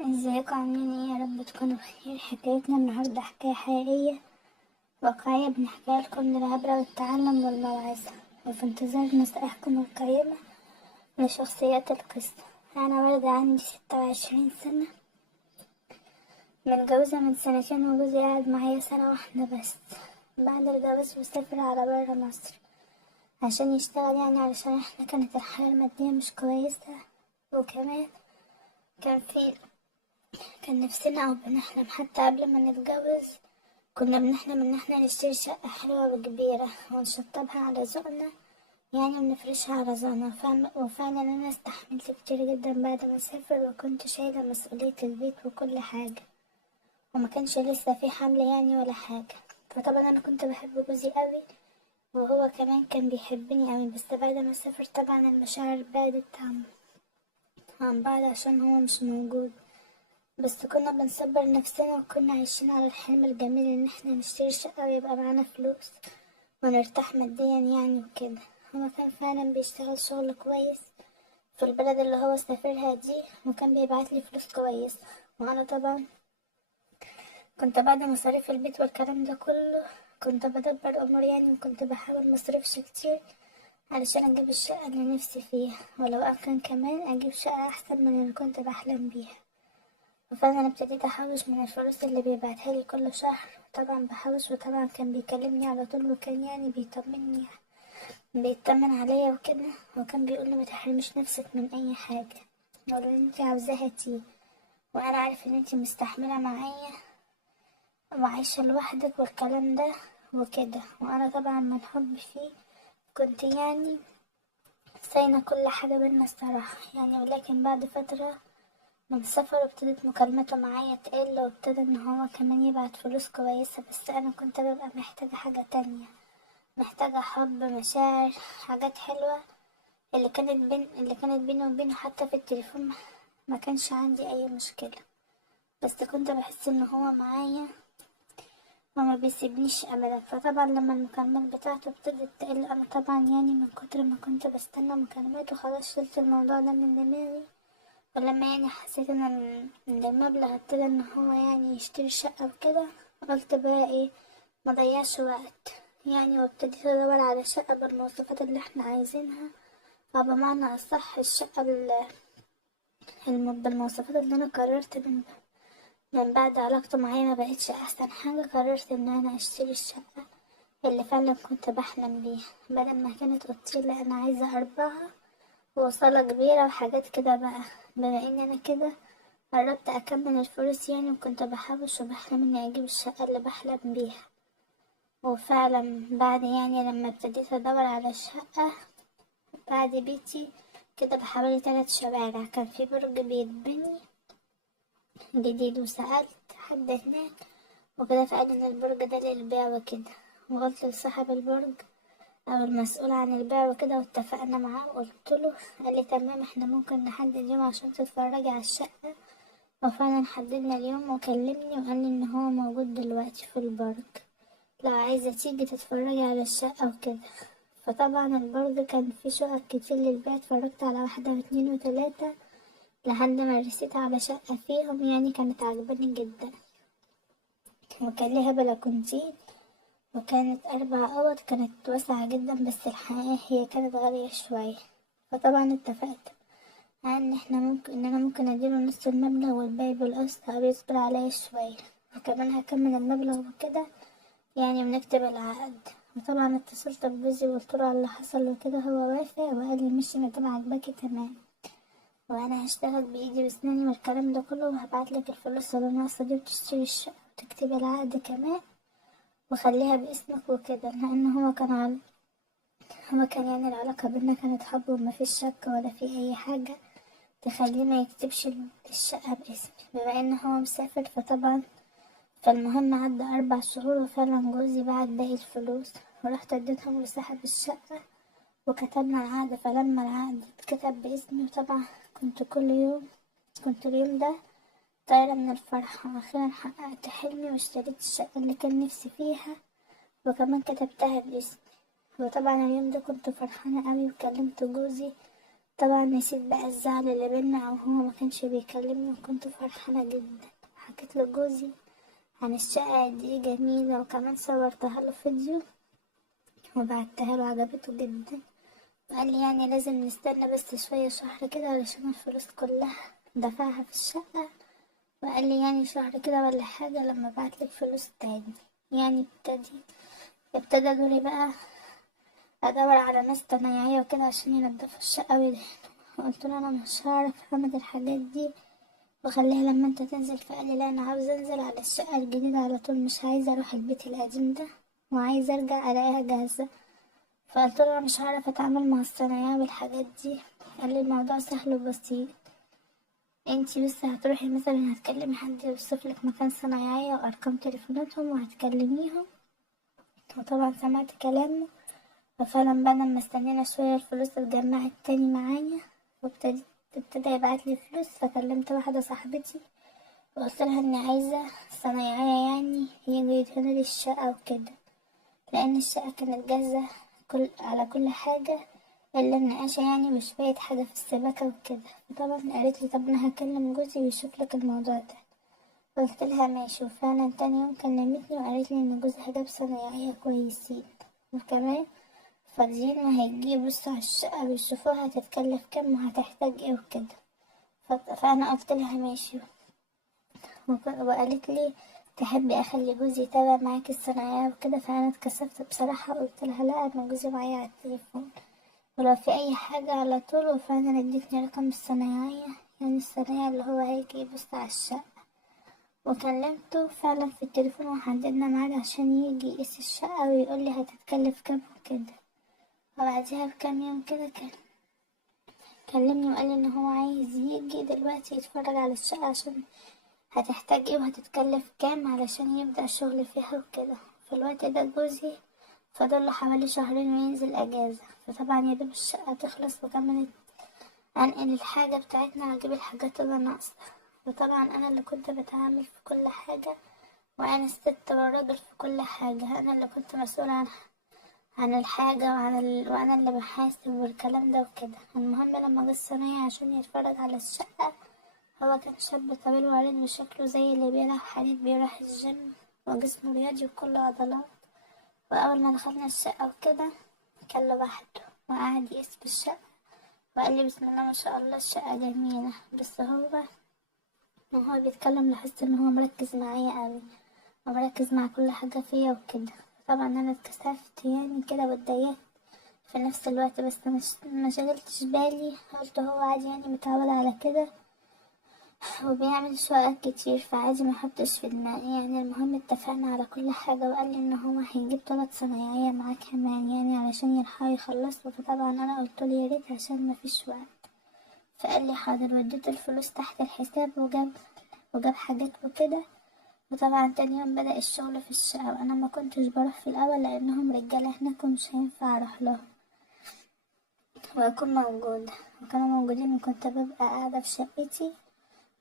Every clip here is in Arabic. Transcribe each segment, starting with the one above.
ازيكم عاملين ايه؟ يا رب تكونوا بخير. حكايتنا النهاردة حكاية حقيقية واقعية بنحكيها لكم للعبرة والتعلم والموعظة، وفي انتظار نصائحكم القيمة لشخصيات القصة. أنا وردة، عندي 26 سنة، متجوزة من سنتين، وجوزي قاعد معايا سنة واحدة بس. بعد الجواز وسافر على برا مصر عشان يشتغل، يعني علشان احنا كانت الحالة المادية مش كويسة، وكمان كان نفسنا أو بنحلم حتى قبل ما نتجوز. كنا بنحلم إن احنا نشتري شقة حلوة وكبيرة ونشطبها على ذوقنا، يعني ونفرشها على ذوقنا. وفعلا أنا استحملت كتير جدا بعد ما أسافر، وكنت شايلة مسؤولية البيت وكل حاجة، وما كانش لسه في حمل يعني ولا حاجة. فطبعا أنا كنت بحب جوزي قوي، وهو كمان كان بيحبني قوي. بس بعد ما سافر طبعا المشاعر بعدت عن بعض عشان هو مش موجود. بس كنا بنصبر نفسنا، وكنا عايشين على الحلم الجميل ان احنا نشتري شقة ويبقى معانا فلوس ونرتاح ماديا يعني وكده. هو كان فعلا بيشتغل شغل كويس في البلد اللي هو سافرها دي، وكان بيبعتلي فلوس كويسة. وانا طبعا كنت بعد مصاريف البيت والكلام ده كله كنت بدبر امور يعني، وكنت بحاول مصرفش كتير علشان اجيب الشقة اللي نفسي فيها، ولو امكن كمان اجيب شقة احسن من اللي كنت بحلم بيها. وفعلا ابتديت احوش من الفلوس اللي بيبعتها لي كل شهر. طبعا بحوش، وطبعا كان بيكلمني على طول، وكان يعني بيطمن عليا وكده، وكان بيقول لي ما تحرمش نفسك من اي حاجه، ولو انت عاوزاها تيجي، وانا عارف ان انت مستحمله معايا وعايشه لوحدك والكلام ده وكده. وانا طبعا من حبي فيه كنت يعني ساينة كل حاجه بينا الصراحه يعني. ولكن بعد فتره من السفر ابتدت مكالمته معايا تقل، وابتدى ان هو كمان يبعت فلوس كويسة. بس انا كنت ببقى محتاجة حاجة تانية، محتاجة حب، مشاعر، حاجات حلوة. اللي كانت بيني وبينه حتى في التليفون ما كانش عندي اي مشكلة، بس كنت بحس ان هو معايا وما بيسيبنيش ابدا. فطبعا لما المكالمات بتاعته ابتدت تقل، انا طبعا يعني من كتر ما كنت بستنى مكالماته خلاص شلت الموضوع ده من دماغي. ولما يعني حسيت ان المبلغ ابتدى ان هو يعني يشتري شقة وكده، قلت بقى ايه، مضيعش وقت يعني، وابتديت ادور على شقة بالمواصفات اللي احنا عايزينها، او بمعنى اصح الشقة بالمواصفات اللي انا قررت من بعد علاقته معايا ما بقتش احسن حاجة. قررت ان انا اشتري الشقة اللي فعلا كنت بحلم بيها، بدل ما كانت اوضتي، لا انا عايزة 4 وصالة كبيرة وحاجات كده بقى. بما ان انا كده قربت اكمل الفلوس يعني، وكنت بحوش وبحلم اني اجيب الشقة اللي بحلم بيها. وفعلا بعد يعني لما ابتديت ادور على الشقة بعد بيتي كده بحوالي 3 شوارع، كان في برج بيتبني جديد، وسألت حد هناك وكده، فقال ان البرج ده للبيع وكده. وقلت لصاحب البرج او المسؤول عن البيع وكده، واتفقنا معاه وقلت له. قال لي تمام، احنا ممكن نحدد يوم عشان تتفرجي على الشقة. وفعلا حددنا اليوم، وكلمني وقال لي ان هو موجود دلوقتي في البرج لو عايزة تيجي تتفرجي على الشقة وكده. فطبعا البرج كان فيه شقق كتير للبيع، اتفرجت على 1 و2 و3 لحد ما رسيت على شقة فيهم يعني كانت عجباني جدا، وكان ليها بلكونتين، وكانت 4 أوض، كانت واسعة جدا. بس الحقيقة هي كانت غالية شوية. فطبعا اتفقت ان انا ممكن اديله نص المبلغ والباقي بالقسط، او يصبر عليا شوية، وكمان هكمل المبلغ وكده يعني، ونكتب العقد. وطبعا اتصلت بجوزي وقلتله على اللي حصل وكده، هو وافق وقال لي ماشي مادام عاجباكي تمام، وانا هشتغل بايدي واسناني والكلام ده كله، وهبعتلك الفلوس اللي ناقصة دي وتشتري الشقة وتكتبي العقد كمان وخليها باسمك وكده. لان هو كان يعني العلاقة بينا كانت حب، ومفيش شك ولا في اي حاجة تخليه ما يكتبش الشقة باسمي بما ان هو مسافر. فالمهم عدى 4 شهور، وفعلا جوزي بعت باقي الفلوس، ورحت اديتهم لصاحب الشقة وكتبنا العقد. فلما العقد اتكتب باسمي، وطبعا كنت كل يوم كنت اليوم ده طايرة من الفرحة. أخيرا حققت حلمي واشتريت الشقة اللي كان نفسي فيها، وكمان كتبتها باسمي. وطبعا اليوم ده كنت فرحانة قوي، وكلمت جوزي طبعا نسيت بقى الزعل اللي بينا، وهو ما كانش بيكلمني، وكنت فرحانة جدا. حكيت لجوزي عن الشقة دي جميلة، وكمان صورتها له فيديو وبعتها له، عجبته جدا. وقال لي يعني لازم نستنى بس شوية، شهر كده، علشان الفلوس كلها دفعها في الشقة. وقال لي يعني شهر كده ولا حاجة لما بعتلك فلوس تاني. يعني ابتدى دوري بقى ادور على ناس صنايعية وكده عشان ينضفوا الشقة ويدهنوا. قلت له انا مش هعرف اعمل الحاجات دي، وخليها لما انت تنزل. فقال لي لا، انا عاوز انزل على الشقة الجديدة على طول، مش عايزة اروح البيت القديم ده، وعايزة ارجع الاقيها جاهزة. فقلت له انا مش هعرف اتعامل مع الصنايعية والحاجات دي. قال لي الموضوع سهل وبسيط، انتي بس هتروحي مثلا هتكلمي حد يوصفلك مكان صنايعية وارقام تليفوناتهم وهتكلميهم. وطبعا سمعت كلامه، وفعلا بعد ما استنينا شوية الفلوس اتجمعت تاني معايا، ابتدى يبعتلي فلوس. فكلمت واحدة صاحبتي وقلت لها اني عايزة صنايعية يعني يجوا يدهنوا لي الشقة وكده، لان الشقة كانت جاهزة على كل حاجة الا النقاشة يعني وشوية حاجة في السباكة وكده. فطبعا قالت لي طب انا هكلم جوزي ويشوف لك الموضوع ده. قلت لها ماشي. وفعلا تاني يوم كلمتني وقالت لي ان جوزها جاب صنايعية كويسين وكمان فاضيين، وهيجي يبصوا على الشقة ويشوفوها هتتكلف كام وهتحتاج ايه وكده. فانا قلت لها ماشي. وقالت لي تحبي اخلي جوزي يتابع معاكي الصناعية وكده. فانا اتكسفت بصراحة، قلت لها لا، انا جوزي معايا على التليفون ولو في اي حاجة على طول. وفعلا ادتني رقم الصنايعية، يعني الصنايعي اللي هو هيجي يبص على الشقة، وكلمته فعلا في التليفون وحددنا ميعاد عشان يجي يقيس الشقة ويقولي هتتكلف كام وكده. وبعديها بكام يوم كده كلمني وقال ان هو عايز يجي دلوقتي يتفرج على الشقة عشان هتحتاج ايه وهتتكلف كام علشان يبدأ الشغل فيها وكده. في الوقت ده جوزي فضل حوالي شهرين وينزل اجازة، فطبعا يدوب الشقة تخلص وكملت انقل الحاجة بتاعتنا واجيب الحاجات اللي ناقصة. وطبعا انا اللي كنت بتعامل في كل حاجة، وانا الست والراجل في كل حاجة. انا اللي كنت مسؤولة عن الحاجة وانا اللي بحاسب والكلام ده وكده. المهم لما جه الصنايعي عشان يتفرج على الشقة، هو كان شاب طويل وعريض وشكله زي اللي بيلعب حديد، بيروح الجيم، وجسمه رياضي وكله عضلات. وأول ما دخلنا الشقة وكده كان لوحده وقعد يقيس في الشقة، وقال لي بسم الله ما شاء الله الشقة جميلة. بس وهو بيتكلم لاحظت ان هو مركز معايا قوي ومركز مع كل حاجة فيا وكده. طبعا انا اتكسفت يعني كده واتضايقت في نفس الوقت، بس مش ما شغلتش بالي، قلت هو عادي يعني متعود على كده وبيعمل شقق كتير فعادي ما احطش في دماغي يعني. المهم اتفقنا على كل حاجة، وقال لي ان هو هيجيب 3 صنايعية معاه كمان يعني علشان يلحقوا يخلصوا. فطبعا انا قلت له يا ريت عشان ما فيش وقت. فقال لي حاضر، وديت الفلوس تحت الحساب وجاب حاجات وكده. وطبعا تاني يوم بدأ الشغل في الشقة، وانا ما كنتش بروح في الاول لانهم رجالة هناك ومش هينفع اروح لهم واكون موجودة. وكانوا موجودين وكنت ببقى قاعدة في شقتي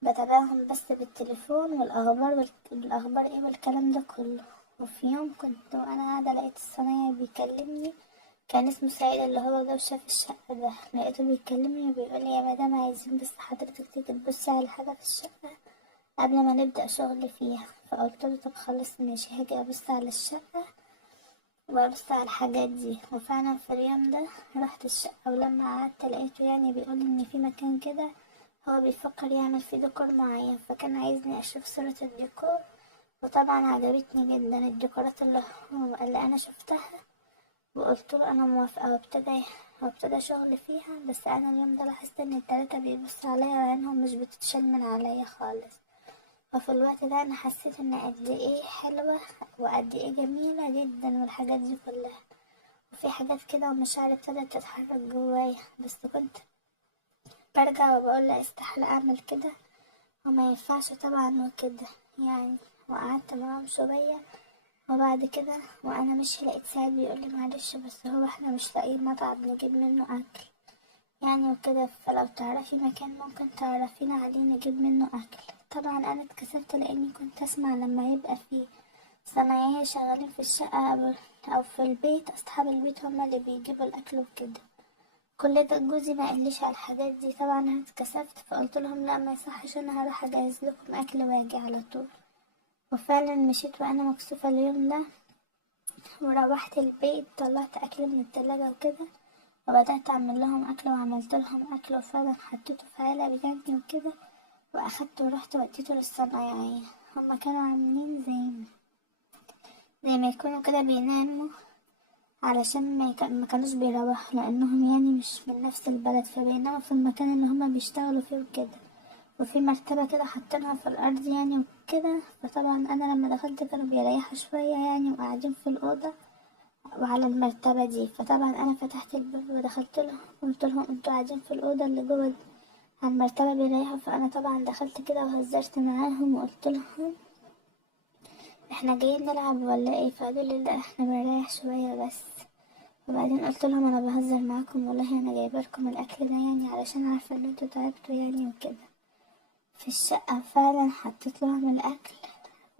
بتابعهم بس بالتليفون والاخبار ايه والكلام ده كله. وفي يوم كنت وانا قاعدة لقيت الصنايعي بيكلمني، كان اسمه سعيد اللي هو جاب شاف الشقة ده. لقيته بيكلمني وبيقولي يا مدام عايزين بس حضرتك تيجي تبصي على حاجة في الشقة قبل ما نبدأ شغل فيها. فقلت له طب خلاص ماشي، هاجي ابص على الشقة وابص على الحاجات دي. وفعلا في اليوم ده رحت الشقة، ولما قعدت لقيته يعني بيقول ان في مكان كده هو بيفكر يعمل فيه ديكور معين، فكان عايزني اشوف صورة الديكور. وطبعا عجبتني جدا الديكورات اللي انا شفتها، وقلت له انا موافقة. وابتدى شغل فيها. بس انا اليوم ده لاحظت ان التلاتة بيبصوا عليا وعينهم مش بتتشال من عليا خالص. وفي الوقت ده انا حسيت ان قد ايه حلوة وقد ايه جميلة جدا والحاجات دي كلها. وفي حاجات كده ومشاعر ابتدت تتحرك جوايا، بس كنت برجع وبقول لا استحالة اعمل كده وما ينفعش طبعا وكده يعني. وقعدت معاهم شوية، وبعد كده وانا مش لقيت سعيد بيقولي معلش بس هو احنا مش لاقيين مطعم نجيب منه اكل يعني وكده، فلو تعرفي مكان ممكن تعرفينا عليه نجيب منه اكل. طبعا انا اتكسفت لاني كنت اسمع لما يبقى فيه صنايعية شغالين في الشقة او في البيت اصحاب البيت هما اللي بيجيبوا الاكل وكده. كل ده جوزي ما قاليش على الحاجات دي. طبعا انا اتكسفت، فقلت لهم لا ما يصحش، انا هروح اجهز لكم اكل واجي على طول. وفعلا مشيت وانا مكسوفة اليوم ده، وروحت البيت طلعت اكل من التلاجة وكده، وبدأت اعمل لهم اكل وعملت لهم اكل، وفعلا حطيته في علب يعني وكده، واخدته ورحت وديته للصنايعية. هما كانوا عاملين زي ما يكونوا كده بيناموا، علشان ما كانوش بيروحوا، لانهم يعني مش من نفس البلد، فبيناموا في المكان اللي هما بيشتغلوا فيه وكده. وفي مرتبة كده حاطينها في الارض يعني وكده. فطبعا انا لما دخلت كانوا بيريحوا شوية يعني، وقاعدين في الأوضة وعلى المرتبة دي. فطبعا انا فتحت الباب ودخلت لهم وقلت لهم انتوا قاعدين في الأوضة اللي جوه على المرتبة بيريحوا. فانا طبعا دخلت كده وهزرت معاهم وقلت لهم احنا جايين نلعب ولا ايه؟ فقالوا لي لا احنا بنريح شوية بس. وبعدين قلت لهم انا بهزر معاكم والله، انا جايبه لكم الاكل ده يعني علشان عارفه ان انتوا تعبتوا يعني وكده. في الشقه فعلا حطيت لهم الاكل،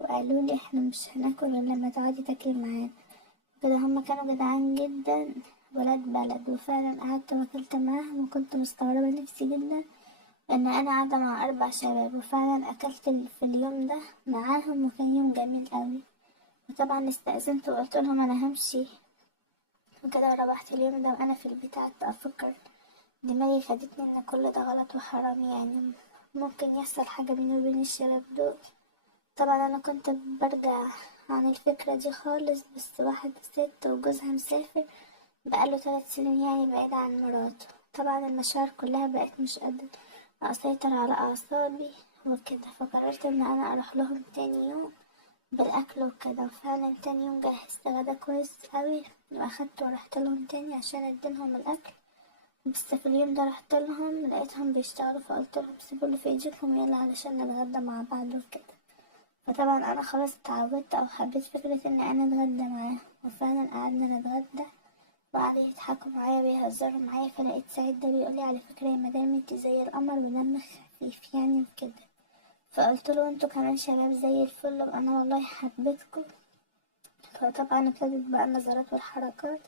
وقالوا لي احنا مش هناكل الا لما تقعدي تاكلي معانا كده. هما كانوا جدعان جدا، ولاد بلد. وفعلا قعدت واكلت معاهم، وكنت مستغربه نفسي جدا ان انا قاعده مع 4 شباب. وفعلا اكلت في اليوم ده معاهم، وكان يوم جميل قوي. وطبعا استأذنت وقلت لهم انا همشي وكده. روحت اليوم ده وانا في البيت قعدت افكر، دماغي خدتني ان كل ده غلط وحرام يعني، ممكن يحصل حاجة بيني وبين الشباب دول. طبعا انا كنت برجع عن الفكرة دي خالص، بس واحدة ست وجوزها مسافر بقاله 3 سنين يعني بعيد عن مراته. طبعا المشاعر كلها بقت مش قادرة اسيطر على اعصابي وكده. فقررت ان انا اروح لهم تاني يوم بالاكل وكده. وفعلا تاني يوم جهزت غدا كويس قوي، واخدته ورحت لهم تاني عشان اديلهم الاكل. بس في اليوم ده رحت لهم لقيتهم بيشتغلوا، فقلت لهم سيبوا اللي في ايديكم يلا علشان نتغدى مع بعض وكده. فطبعا انا خلاص اتعودت او حبيت فكرة ان انا اتغدى معاهم. وفعلا قعدنا نتغدى وقعدوا يضحكوا معايا ويهزروا معايا. فلقيت سعيد ده بيقولي على فكرة يا مدام انتي زي القمر ودمك خفيف يعني وكده. فقلت له انتوا كمان شباب زي الفل، وانا والله حبيتكم. فطبعا ابتدت بقى النظرات والحركات.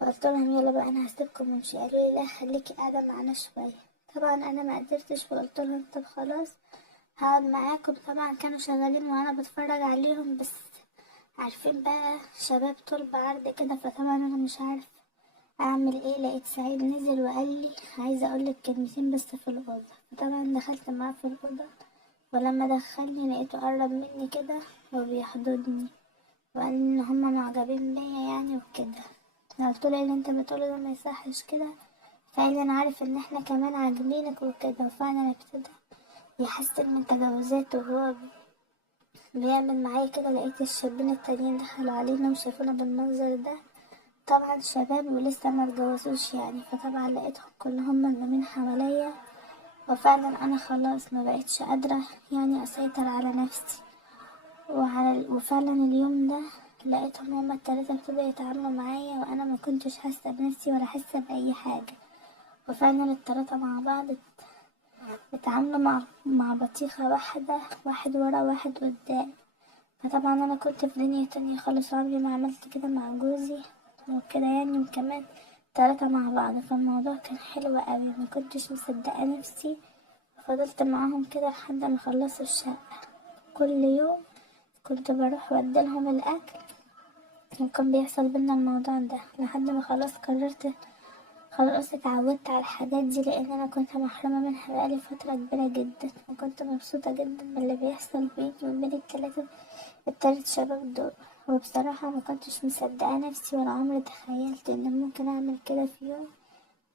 فقلت لهم يلا بقى انا هسيبكم وامشي. قالوا لي لا خليكي قاعده معانا شويه. طبعا انا ما قدرتش، فقلت لهم طب خلاص هقعد معاكم. طبعا كانوا شغالين وانا بتفرج عليهم، بس عارفين بقى شباب طول بعرض كده. فطبعا انا مش عارف اعمل ايه. لقيت سعيد نزل وقال لي عايزه اقول لك كلمتين بس في الاوضه. فطبعا دخلت معاه في الاوضه، ولما دخلني لقيته قرب مني كده وبيحضني، وقال ان هما معجبين بيا يعني وكده. أنا قلت له إيه اللي انت بتقوله ده؟ ما يصحش كده. فقال لي انا عارف ان احنا كمان عاجبينك وكده. وفعلا ابتدى يحسن من تجاوزاته وهو بيعمل معايا كده. لقيت الشابين التانيين دخلوا علينا وشافونا بالمنظر ده، طبعا شباب ولسه ما اتجوزوش يعني. فطبعا لقيتهم كلهم ملمومين حواليا. وفعلا انا خلاص ما بقتش قادرة يعني اسيطر على نفسي. وفعلا اليوم ده لقيتهم هما التلاتة ابتدوا يتعاملوا معايا، وانا ما كنتش حاسة بنفسي ولا حاسة بأي حاجة. وفعلا التلاتة مع بعض اتعاملوا مع بطيخة واحدة، واحد ورا واحد قدام. فطبعا انا كنت في دنيا تانية خالص، عمري ما عملت كده مع جوزي وكده يعني. وكمان 3 مع بعض، فالموضوع كان حلو قوي، ما كنتش مصدقة نفسي. فضلت معاهم كده لحد ما خلصوا الشقة. كل يوم كنت بروح واديلهم الاكل، وكان بيحصل بينا الموضوع ده لحد ما خلاص قررت، خلاص اتعودت على الحاجات دي، لان انا كنت محرومة منها بقالي فترة كبيرة جدا. وكنت مبسوطة جدا باللي بيحصل بيني وبين التلات شباب دول. وبصراحة ما كنتش مصدقة نفسي، ولا عمري تخيلت ان ممكن اعمل كده في يوم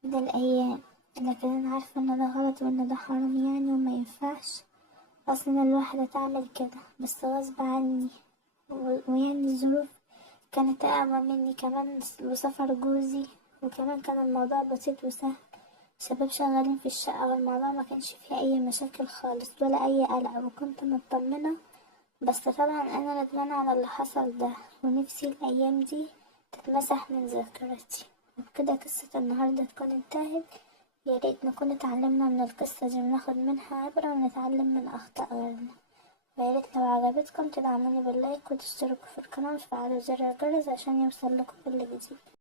من الايام. لكن انا عارفة ان ده غلط وان ده حرام يعني، وما ينفعش اصلا الواحدة تعمل كده، بس غصب عني. ويعني الظروف كانت أقوى مني كمان، وسفر جوزي. وكمان كان الموضوع بسيط وسهل، شباب شغالين في الشقة، والموضوع ما كانش فيه أي مشاكل خالص ولا أي قلق، وكنت مطمنة. بس طبعا أنا ندمانة على اللي حصل ده، ونفسي الأيام دي تتمسح من ذاكرتي. وبكده قصة النهاردة تكون انتهت. ياريت نكون اتعلمنا من القصة دي وناخد منها عبرة ونتعلم من أخطاء غيرنا. وياريت لو عجبتكم تدعموني باللايك وتشتركوا في القناة وتفعلوا زر الجرس عشان يوصل لكم كل جديد.